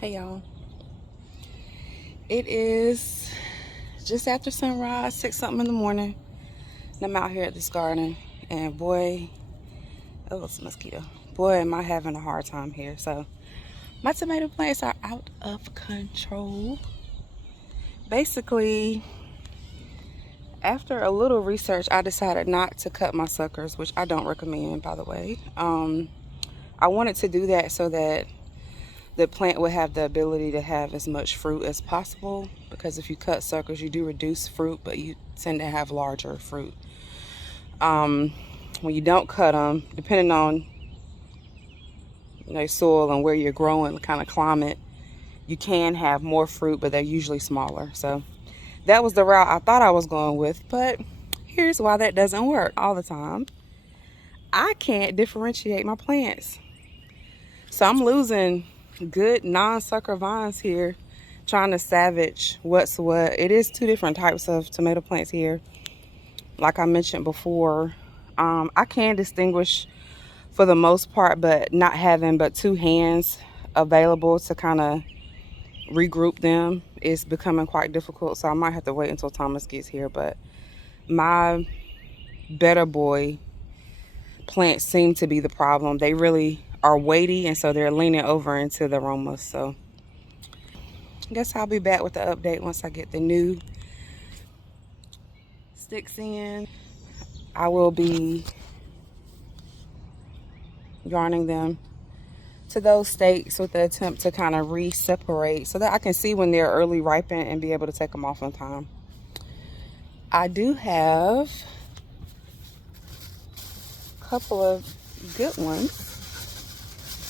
Hey y'all. It is just after sunrise, 6 something in the morning. And I'm out here at this garden. And boy, oh, it's a mosquito. Boy, am I having a hard time here. So my tomato plants are out of control. Basically, after a little research, I decided not to cut my suckers, which I don't recommend, by the way. I wanted to do that so that the plant would have the ability to have as much fruit as possible, because if you cut suckers, you do reduce fruit, but you tend to have larger fruit. When you don't cut them, depending on soil and where you're growing, the kind of climate, you can have more fruit, but they're usually smaller. So that was the route I thought I was going with, but here's why that doesn't work all the time. I can't differentiate my plants. So I'm losing good non-sucker vines here, trying to salvage what's what. It is two different types of tomato plants here. Like I mentioned before, I can distinguish for the most part, but not having but two hands available to kind of regroup them is becoming quite difficult. So I might have to wait until Thomas gets here. But my better boy plants seem to be the problem. They really are weighty, and so they're leaning over into the aromas. So I guess I'll be back with the update once I get the new sticks in. I will be yarning them to those stakes with the attempt to kind of re-separate so that I can see when they're early ripened and be able to take them off on time. I do have a couple of good ones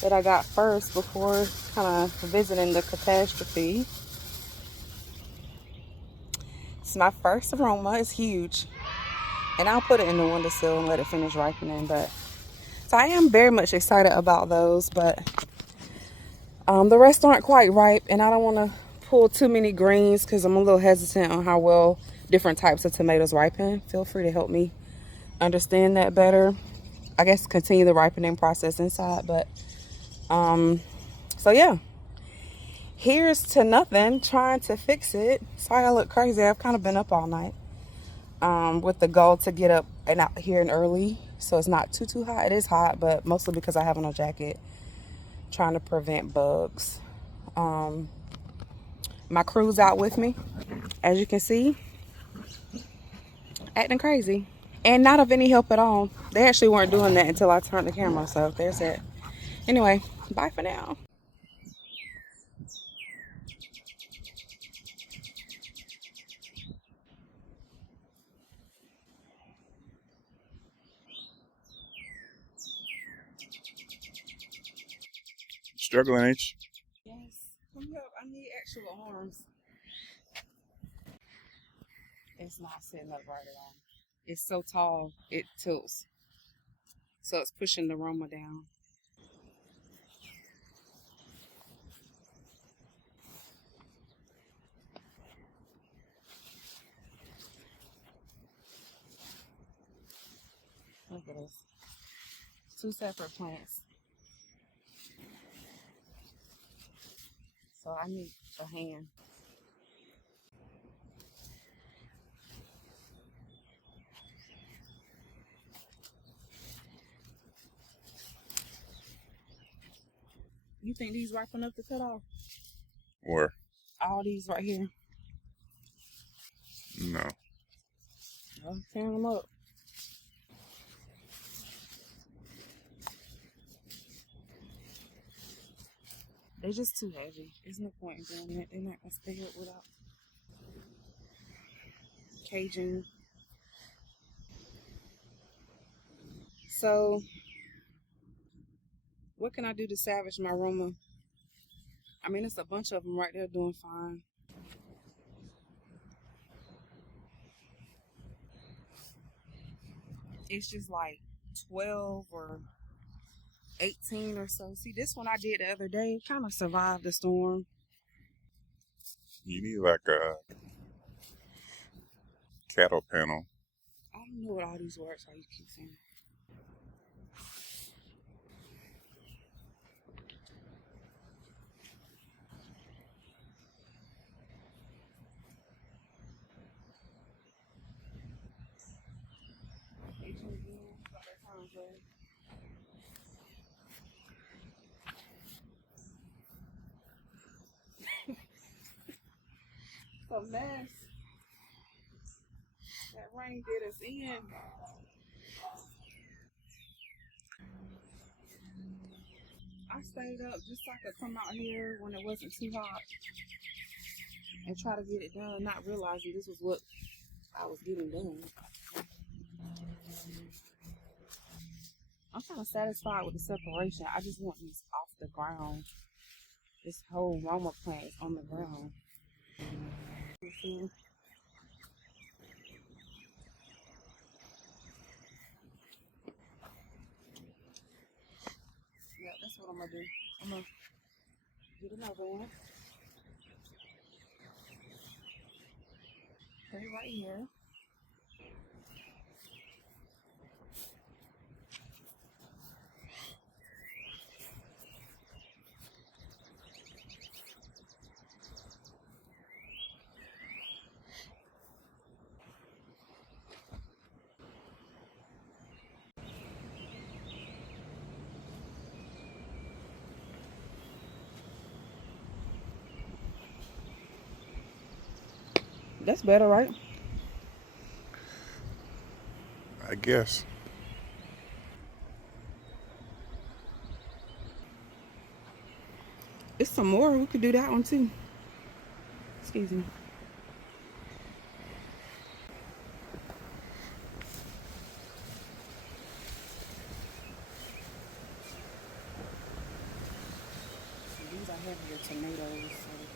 that I got first before kind of visiting the catastrophe. It's my first aroma. It's huge. And I'll put it in the windowsill and let it finish ripening. So I am very much excited about those, but the rest aren't quite ripe, and I don't want to pull too many greens because I'm a little hesitant on how well different types of tomatoes ripen. Feel free to help me understand that better. I guess continue the ripening process inside, but so yeah. Here's to nothing, trying to fix it. Sorry I look crazy. I've kind of been up all night with the goal to get up and out here and early, so it's not too hot. It is hot, but mostly because I have on a jacket, trying to prevent bugs. My crew's out with me, as you can see, acting crazy and not of any help at all. They actually weren't doing that until I turned the camera, so there's that. Anyway, bye for now. Struggling, ain't you? Yes, come up. I need actual arms. It's not sitting up right at all. It's so tall, it tilts. So it's pushing the aroma down. Look at this. Two separate plants. So I need a hand. You think these ripe enough to cut off? Or All these right here. no? I'll tear them up. They're just too heavy. There's no point in doing that. They're not gonna stay up without caging. So, what can I do to salvage my aroma? I mean, it's a bunch of them right there doing fine. It's just like 12 or 18 or so. See, this one I did the other day, it kind of survived the storm. You need like a cattle panel. I don't know what all these words are you keep saying. mess. That rain did us in. I stayed up just so I could come out here when it wasn't too hot and try to get it done, not realizing this was what I was getting done. I'm kind of satisfied with the separation. I just want these off the ground. This whole Roma plant is on the ground. You see? Yeah, that's what I'm gonna do. I'm gonna get another one. Put it right here. That's better, right? I guess. It's some more. We could do that one too. Excuse me. These are heavier tomatoes. So.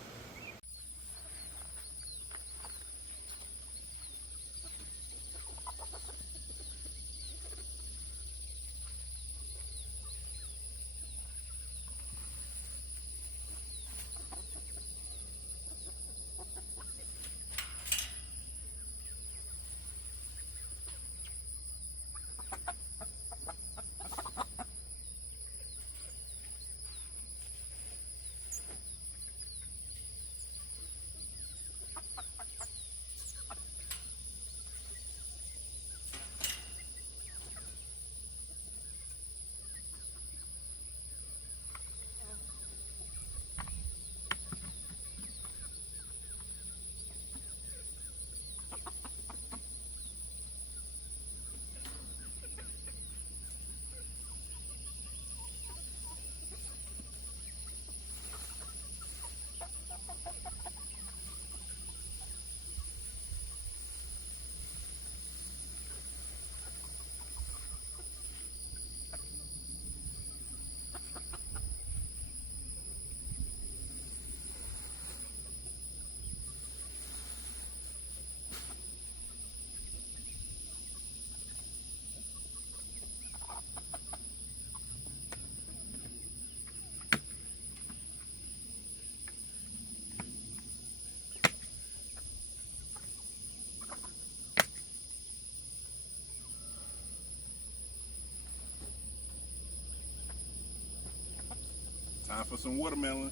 Time for some watermelon.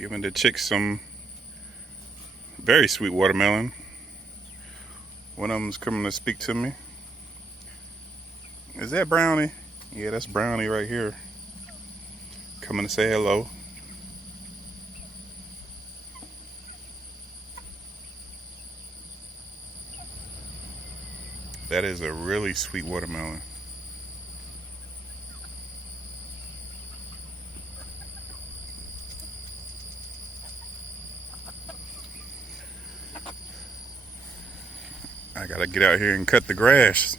Giving the chicks some very sweet watermelon. One of them's coming to speak to me. Is that Brownie? Yeah, that's Brownie right here. Coming to say hello. That is a really sweet watermelon. I gotta get out here and cut the grass.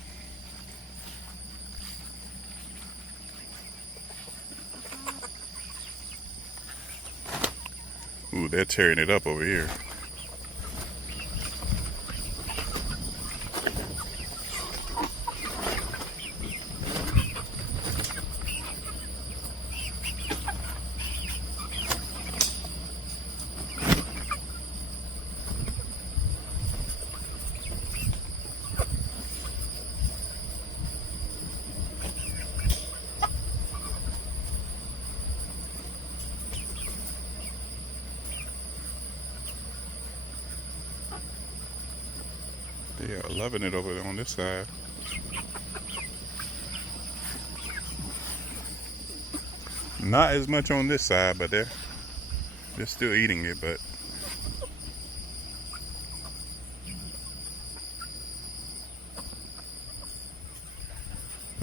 Ooh, they're tearing it up over here. They are loving it over there on this side. Not as much on this side, but they're still eating it, but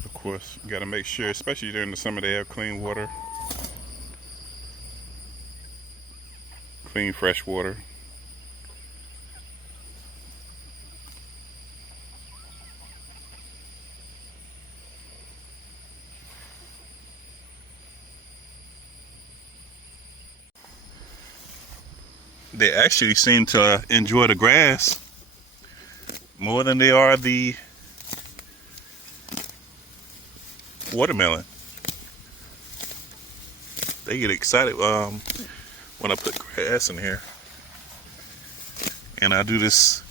of course you gotta make sure, especially during the summer, they have clean water. Clean fresh water. They actually seem to enjoy the grass more than they are the watermelon. They get excited when I put grass in here. And I do this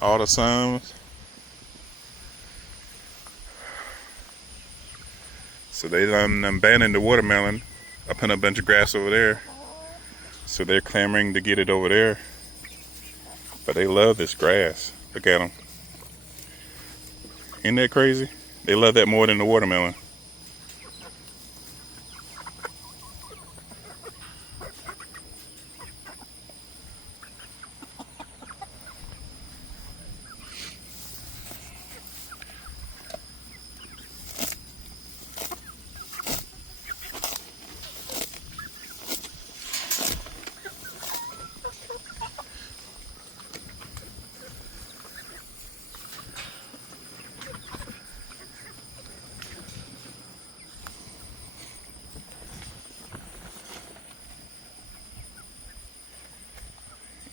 all the time. So they abandoned the watermelon. I put a bunch of grass over there. So they're clamoring to get it over there. But they love this grass. Look at them. Isn't that crazy? They love that more than the watermelon.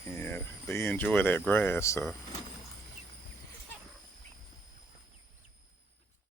Yeah, they enjoy that grass, so